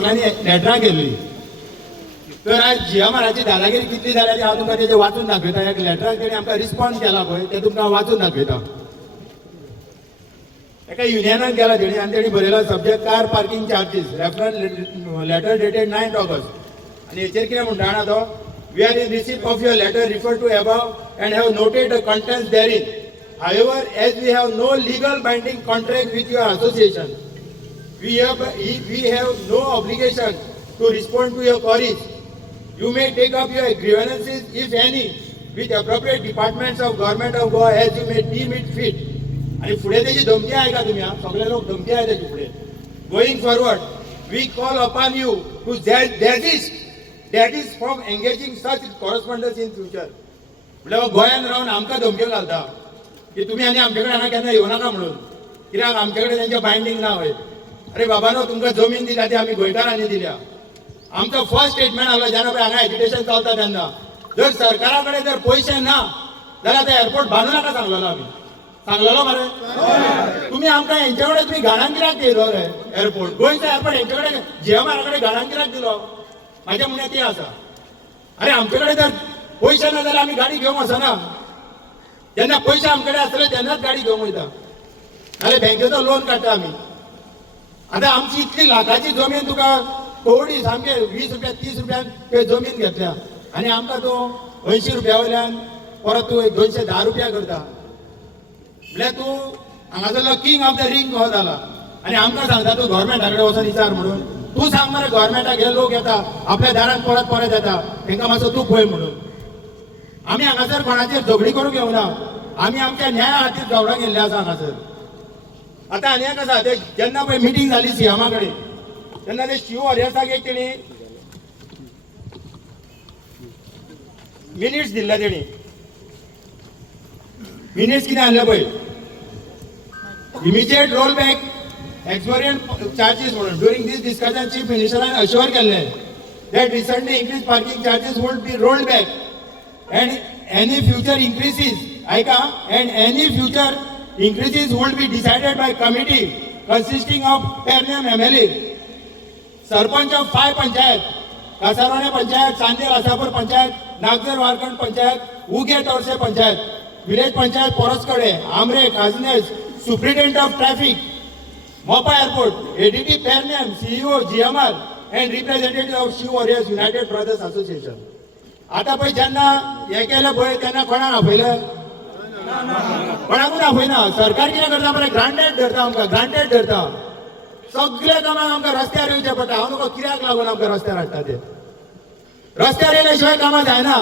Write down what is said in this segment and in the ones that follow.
सगळ्यांनी लेटरां केल्ली. तर आज GMRची दादागिरी कितली जाल्या ती हांव तुमकां तेजें वाचून दाखयता. एक लेटराक तेणी आमकां रिस्पॉन्स केला पळय तें तुमकां हांव वाचून दाखयता. एका युनियनाक गेला तेणी आनी तेणी बरयला subject car parking charges reference letter dated 9 August आनी हेचेर कितें म्हणटा जाणा तो, we are in receipt of your letter refer to above and have noted the contents therein. However, as we have no legal binding contract with your association, we have no obligation to respond to your queries. You may take up your grievances, if any, with appropriate departments of government of Goa as you may deem it fit. आणि पुढे त्याची धमकी आहे का तुम्ही? सगळे लोक धमकी आहे त्याची पुढे. Going forward, we call upon you to desist from engaging such correspondence in future. म्हणजे गोंयान रावन आमकां धमक्यो घालता की तुम्ही आनी आमच्याकडे हांगा केन्ना येवं नाका म्हणून, कित्याक आमच्याकडे त्यांचे बाइंडिंग ना वय. अरे बाबानो, तुमकां जमीन दिल्या ती आमी गोंयकारांनी दिल्या. आमचो फर्स्ट स्टेटमेंट आसलो जेन्ना पळय हांगा एज्युकेशन चलता तेन्ना, जर सरकारा कडेन जर पयशे ना जाल्यार ते एअरपोर्ट बांदूं नाका सांगलेलो आमी. सांगलेलो मरे तुम्ही आमकां हेंचे कडेन तुम्ही घाणान कित्याक दिलो रे एअरपोर्ट? गोंयचो एअरपोर्ट हेंचे कडेन GMR कडेन घाणान कित्याक दिलो? म्हाजें म्हणणें तें आसा. अरे आमचे कडेन जर पयशे ना जाल्यार आमी गाडी घेवंक वचना. जेन्ना पयशे आमचे कडेन आसतले तेन्नाच गाडी घेवंक वयता, नाल्यार बँकेचो लोन काडटा आमी. आतां आमची इतली लाखाची जमीन तुका कोवडी सामके 20 रुपया 30 रुपयान ते जमीन घेतल्या आनी आमकां तूं 80 रुपया वयल्यान परत तूं 210 रुपया करता. म्हळ्यार तूं हांगासरलो किंग ऑफ द रिंग हो जाला आनी आमकां सांगता तूं गव्हर्मेंटा कडेन वचून विचार म्हणून. तूं सांग मरे गव्हर्मेंटाक हे लोक येता आपल्या दारान परत परत येता तांकां मातसो तूं पळय म्हणून. आमी हांगासर कोणाचेर झगडी करूंक येवना, आमी आमच्या न्याया खातीर गवडा गेल्ले आसा हांगासर. आतां आनी एक आसा, ते जेन्ना पळय मिटींग जाली CMA कडेन तेन्ना ते शिव हरियासाक एक तेणी मिनिट्स दिल्ले. तेणी मिनिट्स कितें आहले पळय, इमिजिएट रोल बॅक एक्सोरियंट चार्जीस म्हणून. ड्युरिंग दीस डिस्कशन चीफ मिनिस्टरान अश्योर केल्ले that recently increase parking charges would be rolled back and any future increases and any future increases will be decided by committee consisting of Pernem MLA, sarpanch of 5 panchayat, Kasarvane panchayat, Chander Asapur panchayat, Nagzar Varkhand panchayat, Uge Torse panchayat, village panchayat Poraskade, Amre, Kajnes, superintendent of traffic, Mopa airport, ADT Pernem, CEO GMR and representative of Shiv warriors united brothers association. आता पळय जेन्ना हे केलें पळय तेन्ना कोणाक आपयलें? कोणाकूच आपयना. सरकार कितें करता मरे, ग्रांटेड धरता आमकां, ग्रांटेड धरता. सगळे कामाक आमकां रस्त्यार येवचें पडटा. हांव नको कित्याक लागून आमकां रस्त्यार हाडटा ते. रस्त्यार येयल्या शिवाय कामां जायना,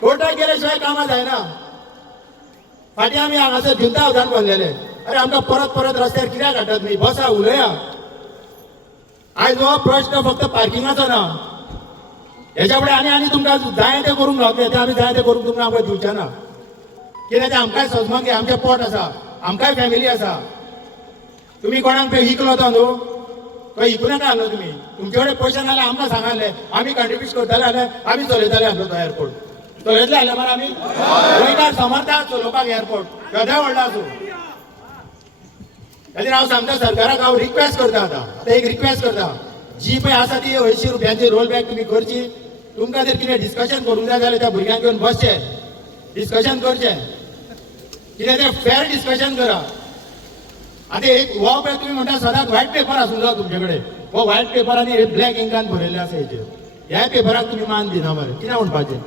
कोर्टाक गेल्या शिवाय कामां जायना. फाटीं आमी हांगासर जुंता उदान बांदलेले. अरे आमकां परत परत रस्त्यार कित्याक हाडटात न्ही? बसा उलया. आयज हो प्रश्न फक्त पार्किंगाचो ना, हेच्या फुडें आनी तुमकां जाय तें करूंक गावतलें. तें आमी जाय तें करूंक तुमकां आमकां दिवचें ना. कित्याक तें आमकांय सजमगे, आमचें पोट आसा, आमकांय फॅमिली आसा. तुमी कोणाक पळय विकलो तो न्हू, तो विकूं नाका आहलो तुमी. तुमचे कडेन पयशे नाल्यार आमकां सांगाले, आमी कंट्रिब्यूट करताले जाल्यार आमी चलयताले आहलो तो एअरपोर्ट. चलयतले आहले मरे आमी. गोंयकार समर्थाक चलोवपाक एअरपोर्ट केदोय व्हडलो आसूं. खातीर हांव सांगता सरकाराक, हांव रिक्वेस्ट करता. आतां एक रिक्वेस्ट करता, जी पळय आसा ती 80 रुपयांची रोल बॅक तुमी करची. तुमकां जर कितें डिस्कशन करूंक जाय जाल्यार त्या भुरग्यांक घेवन बसचें, डिस्कशन करचें. कितें तें फेर डिस्कशन करा. आतां एक हो पळय तुमी म्हणटा सदांच व्हायट पेपर आसूंक जाय तुमचे कडेन. हो व्हायट पेपर आनी ब्लॅक इंकान बरयल्ले आसा हेचेर. ह्या पेपराक तुमी मान दिना मरे. कितें म्हणपाचें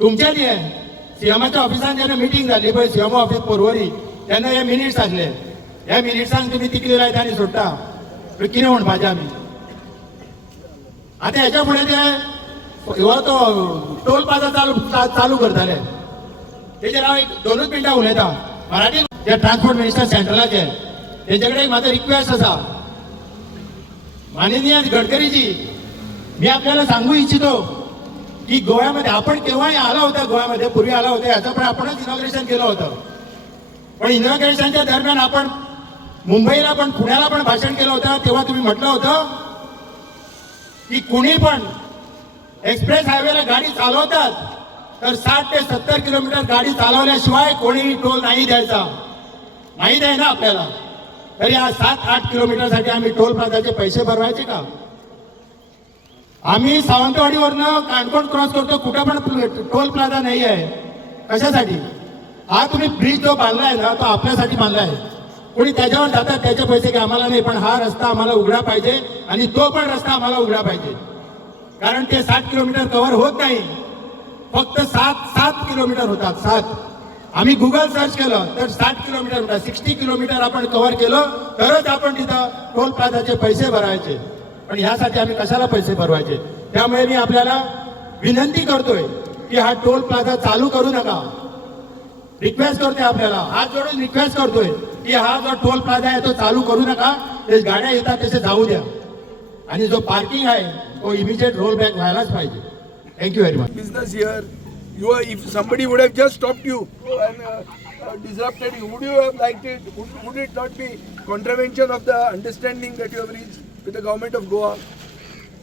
तुमचें न्ही हें. CMAच्या ऑफिसान जेन्ना मिटींग जाल्ली पळय, CMA ऑफिस पर्वरी, तेन्ना हे मिनिट्स आसले. ह्या मिनिट्सांक तुमी तिकली लायता आनी सोडटा. कितें म्हणपाचें आमी? आता हेच्या फुडें ते हो तो टोल प्लाझा चालू करताले. तेजेर हांव एक 2 मिनटां उलयतां मराठी. जे ट्रान्सपोर्ट मिनिस्टर सेंट्रलाचे, तेजे कडेन म्हाजो रिक्वेस्ट आसा, माननीय गडकरी जी, मी आपल्याला सांगू इच्छितो की गोव्यामध्ये आपण केव्हाही आला होता, गोव्यामध्ये पूर्वी आला होता, याचं पण आपणच इनॉग्रेशन केलं होतं. पण इनॉग्रेशनच्या दरम्यान आपण मुंबईला पण पुण्याला पण भाषण केलं होतं. तेव्हा तुम्ही म्हटलं होतं की कुणी पण एक्सप्रेस हायवेला गाडी चालवतात तर 60 ते 70 किलोमीटर गाडी चालवल्याशिवाय कोणीही टोल नाही द्यायचा. माहीत आहे ना आपल्याला. तरी आज 7-8 किलोमीटरसाठी आम्ही टोल प्लाझाचे पैसे भरवायचे का? आम्ही सावंतवाडीवरनं काणकोण क्रॉस करतो, कुठं पण टोल प्लाझा नाही आहे. कशासाठी? हा तुम्ही ब्रिज जो बांधलाय ना तो आपल्यासाठी बांधलाय. कोणी त्याच्यावर जातात त्याचे पैसे की आम्हाला नाही, पण हा रस्ता आम्हाला उघडा पाहिजे आणि तो पण रस्ता आम्हाला उघडा पाहिजे. कारण ते 60 किलोमीटर कव्हर होत नाही, फक्त 7 किलोमीटर होतात. 7. आम्ही गुगल सर्च केलं तर 60 किलोमीटर होतात. 60 किलोमीटर आपण कव्हर केलं तरच आपण तिथं टोल प्लाझाचे पैसे भरायचे. पण ह्यासाठी आम्ही कशाला पैसे भरवायचे? त्यामुळे मी आपल्याला विनंती करतोय की हा टोल प्लाझा चालू करू नका. रिक्वेस्ट करतोय आपल्याला, हात जोडून रिक्वेस्ट करतोय की हा जो टोल प्लाझा आहे तो चालू करू नका. ते गाड्या येतात तसे जाऊ द्या आणि जो पार्किंग आहे तो इमिजिएट रोल बॅक व्हायलाच पाहिजे. Thank you very much. Business here, if somebody would have just stopped you and disrupted you, would you have liked it? Would it not be contravention of the understanding that you have reached with the government of Goa?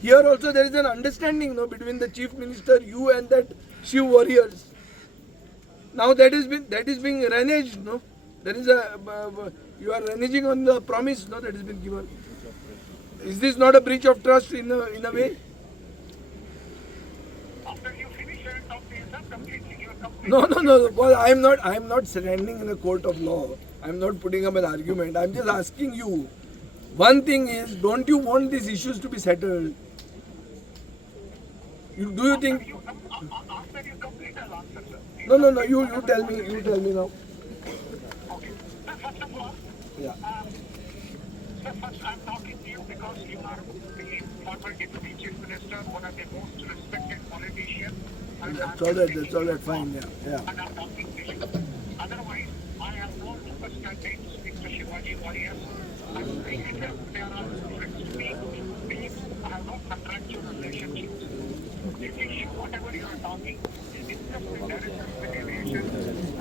Here also there is an understanding, no, between the chief minister, you, and that Shiv warriors. Now that is being reneged, no. There is you are reneging on the promise, no, that has been given. Is this not a breach of trust in a way? No. Well, I am not standing in a court of law. I am not putting up an argument. I am just asking you. One thing is, don't you want these issues to be settled? Do you think? No. You tell me. You tell me now. Yeah. First, I'm talking to you because you are the former Deputy Chief Minister, one of the most respected politicians. That's all right, fine, yeah. And I'm talking to you. Otherwise, I have no understandings with the Shivaji warriors. I'm saying it, they are all friends to me. Means I have no contractual relationships. This issue, whatever you are talking, is discussed with Director of Aviation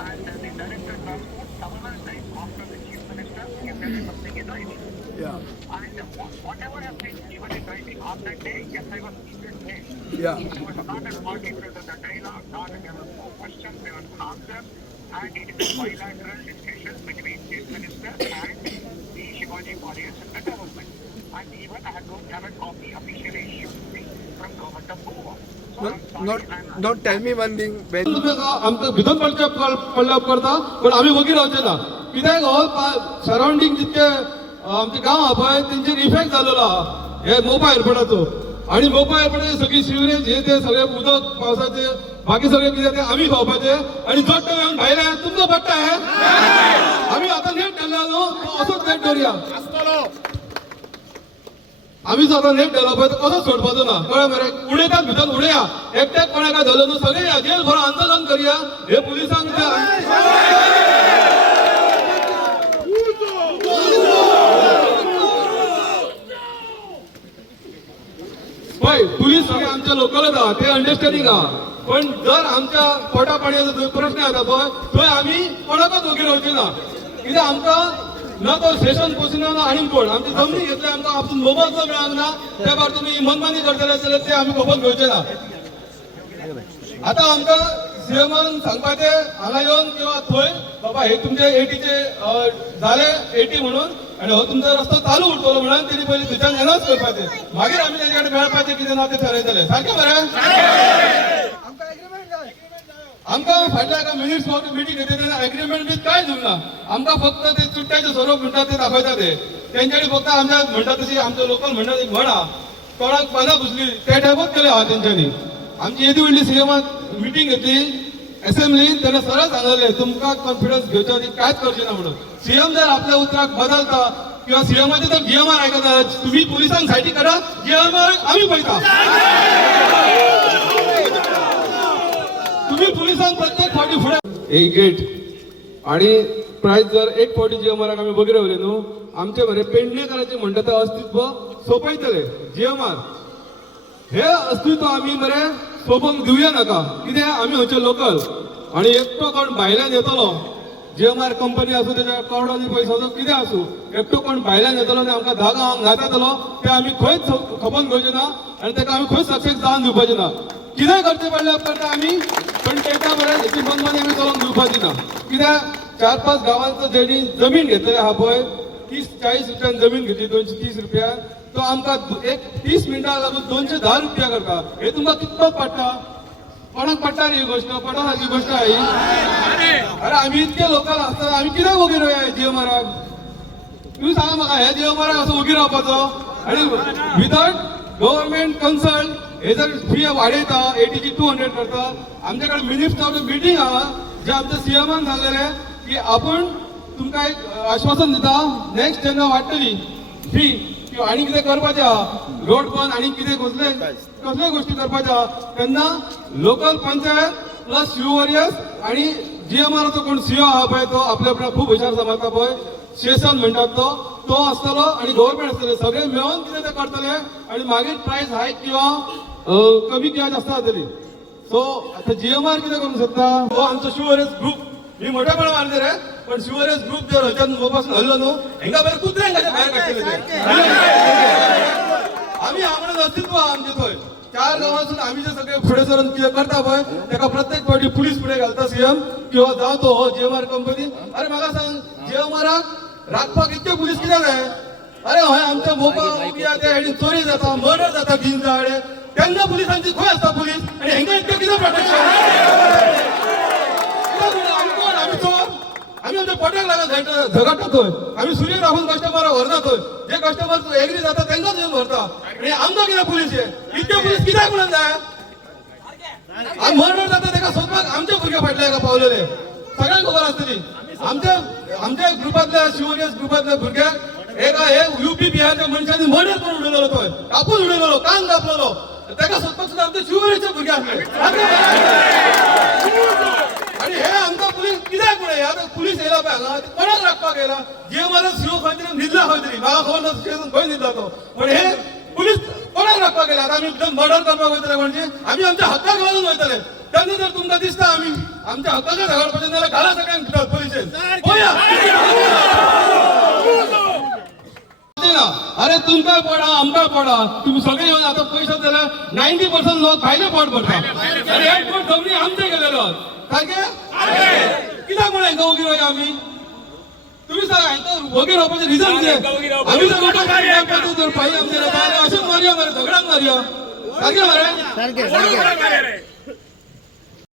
and the Director of Transport several times after the Chief Minister, if there is something in writing. Yeah. And whatever has been given in writing on that day, yes, I was even there. Yeah. I was not a party to the dialogue, there was no question, there was no answer, and it is a bilateral discussion between Chief Minister and the Shivaji warriors and the government. And even I don't have a copy officially issued to me from government of Goa. So I'm sorry, Not tell me one thing. When आमचं विधान पडल्याप करता पण आम्ही वगीर रावचे ना. कित्याक हो surrounding जितके आमचे गांव आहा पळय तेंचेर इफेक्ट जाल्लो आहा हे मोपा एअरपोर्टाचो. आणि मोपा एअरपोर्टाची सगळी सिवरेज हे ते सगळे उदक पावसाचे बाकी सगळे कितें ते आमी खावपाचे आणि जट येवन भायले तुमचो पडटा हे. आमी आतां नेट घाल्ला न्हू तो असोच नेट दवरया. आम्ही जो आता नेट घाला पळय तो कसो सोडपाचो ना. कळ्ळें मरे? उडयतात भितर उडया. एकट्याक कोणाक काय झालं न्हू सगळे या जेल भरो आंदोलन करया. हे पुलिसांक पळय पुलीस सगळे आमच्या लोकलच आहा ते अंडरस्टँडिंग आहा. पण जर आमच्या पोटा पाणयाचो प्रश्न येता पळय थंय आमी कोणाकच वगीर रावचे ना. कित्याक आमकां ना तो स्टेशन पोचना ना आनीक कोण आमची जमनी घेतली आमकां आपूण मोबायलचो मेळांक ना. त्या भायर तुमी मनमानी करतले जाल्यार ते आमी खबर घेवचे ना. आतां आमकां सीएमान सांगपाचें हांगा येवन किंवा थंय बाबा हे तुमचे 80चे झाले 80 म्हणून आणि हो तुमचो रस्तो चालू उरतलो म्हणून तेणी पयलीं थंयच्यान अनाउन्स करपाचें. मागीर आमी तेजे कडेन मेळपाचें कितें ना तें थारायतले. सारकें मरे? आमकां फाटल्या एका मिनिट्स मिटींग घेतली तेन्ना एग्रीमेंट बी कांय दिवना. आमकां फक्त ते चुट्ट्याचे स्वरूप म्हणटा ते दाखयता ते. तेंच्यानी फक्त आमच्या म्हणटा तशी आमचे लोकल म्हणटा ती म्हण आहा कोणाक पानां पुसली त्या टायपूच केले आहा तेंच्यांनी. आमची येदी व्हडली सीएमाक मिटींग घेतली असेंब्लीन तेन्ना सरळ सांगलें तुमकां कॉन्फिडन्स घेवच्या आदी कांयच करचें ना म्हणून. सीएम जर आपल्या उतराक बदलता किंवा सीएमाचे जर जीएमआर आयकता तुम्ही पुलिसांक सायटी करा जीएमआर आमी पळयता. तुम्ही पुलिसांक प्रत्येक फावटी फुडें एक गेट आणि प्रायस जर एक फावटी जीएमआराक आमी वगीर रावले न्हू आमचे बरे पेडणेकारांचे म्हणटा ते अस्तित्व सोंपयतले. जीएमआर हे अस्तित्व आमी बरे सोंपोवंक दिवया नाका. कित्याक आमी खंयचे लोकल आणि एकटो कोण भायल्यान येतलो जीएमआर कंपनी आसूं तेच्या करोडांनी पयसाचो कितें आसूं एकटो कोण भायल्यान येतलो आनी आमकां धा गांवांक नाच येतलो ते आमी खंयच खपोवन घेवचे ना आनी ताका आमी खंयच सक्सेस जावन दिवपाचे ना. कितें करचें पडल्यार करता आमी पण तेका बरें हेची मनमानी आमी चलोवंक दिवपाची ना. कित्याक 4-5 गांवांचो जेणी जमीन घेतलेली आहा पळय 30-40 रुपयान जमीन घेतली 230 रुपया तो आमकां एक 30 मिनटां लागून 210 रुपया करता. हे तुमकां कितपत पडटा? कोणाक पडटा रे ही गोष्ट? पडा सारकी गोष्ट आहे ही. अरे आम्ही इतके लोकल आसतना आम्ही कित्याक वगीर रावया जियोमाराक? तुम्ही सांगा म्हाका, ह्या जियोमाराक असं वगीर रावपाचो आणि विदाउट गव्हर्नमेंट कन्सल्ट हे जर फी वाडयता 80 ची 200 करता. आमच्याकडे मिनिस्टर ऑफ मिटींग आहा जे आमच्या सीएमान सांगलेले की आपण तुमकां एक आश्वासन दिता नेक्स्ट जेन्ना वाडटली फी किंवा आणि कितें करपाचें आहा रोड बंद आणि कितें कसले गोष्टी करपाच्या तेन्ना लोकल पंचायत प्लस शिववर्यस आणि जीएमआरचो कोण सीओ आहा पळय तो आपल्या खूप हुशार समजता पळय शेसन म्हणटात तो आसतलो आणि गव्हर्नमेंट आसतले सगळे मेळून कितें ते करतले आणि मागीर प्रायस हायक किंवा कमी किंवा जास्त जातली. सो आता जीएमआर कितें करूंक शकता? हो आमचो शिववर्यस ग्रुप मी मोठेपणा मारले रे पण शिववर्यस ग्रुप जर हच्यान पासून हल्लो न्हू हेंका बरें कुत्र्यांक भायर काडटले ते. आम्ही आमरण अस्तित्व आमचे थंय 4 गांवांसून आम्ही जे सगळे फुडें सरून कितें करता पळय तेका प्रत्येक फावटी पुलीस फुडें घालता सीएम किंवा जावं तो हो जीएमआर कंपनी. अरे म्हाका सांग जीएमआराक राखपाक इतके पुलीस कित्याक जाय? अरे हय आमच्या मोपा मोपया त्या हेडीन चोरी जाता मर्डर जाता गिंजा कडेन तेन्ना पुलिसांची खंय आसता पुलीस आनी हेंका इतकें कितें प्रोटेक्शन? आमी कोण? आमी चोर? आम्ही आमच्या पोटाक लागून झगडटा थंय. आम्ही सुर्य राखून कस्टमराक व्हरता थंय. जे कस्टमर एग्री जाता तांकांच येवन व्हरता आणि आमकां कितें पुलीस इतके पुलीस कित्याक म्हणून जाय? मर्डर जाता ताका सोदपाक आमच्या भुरग्या फाटल्या एका पावलेले सगळ्यांक खबर आसतली. आमच्या ग्रुपांतल्या शिववर्यस ग्रुपांतल्या भुरग्याक एका हे युपी बिहारच्या मनशांनी मर्डर करून उडयलो थंय कापून उडयलो कान कापलेलो ताका सोदपाक सुद्दां आमच्या शिववर्यसचे भुरगे आसले. आणि हे आमकां पुलीस कित्याक म्हणून आतां पुलीस येयला पळय हांगा कोणाक राखपाक येयला? जीएमआर सीओ खंय तरी न्हिदला खंय तरी म्हाका खबर ना स्टेशन खंय न्हिदला तो. पण हे पुलीस कोणाक राखपाक येयला? आतां आमी मर्डर करपाक वयतले म्हणजे आमी आमच्या हक्काक लागून वयतले तेन्ना जर तुमकां दिसता आमी आमच्या हक्काक झगडपाचें जाल्यार घाला सगळ्यांक भितर पुलिशेन. अरे तुमकां पडा आमकां पडा तुम्ही सगळे येवन आतां पयशे जाल्यार 90% लोक भायले पोट भरता. अरे हे पोट सगळी आमचे गेलेलो सारखे कित्याक म्हणून हांकां वगीर वया आमी? तुम्ही सांगा हांकां वगीर रावपाचें रिजन कितें? आमी जर लोकांक अशेंच मारया मरे झगडाक मारया सारकें मरे.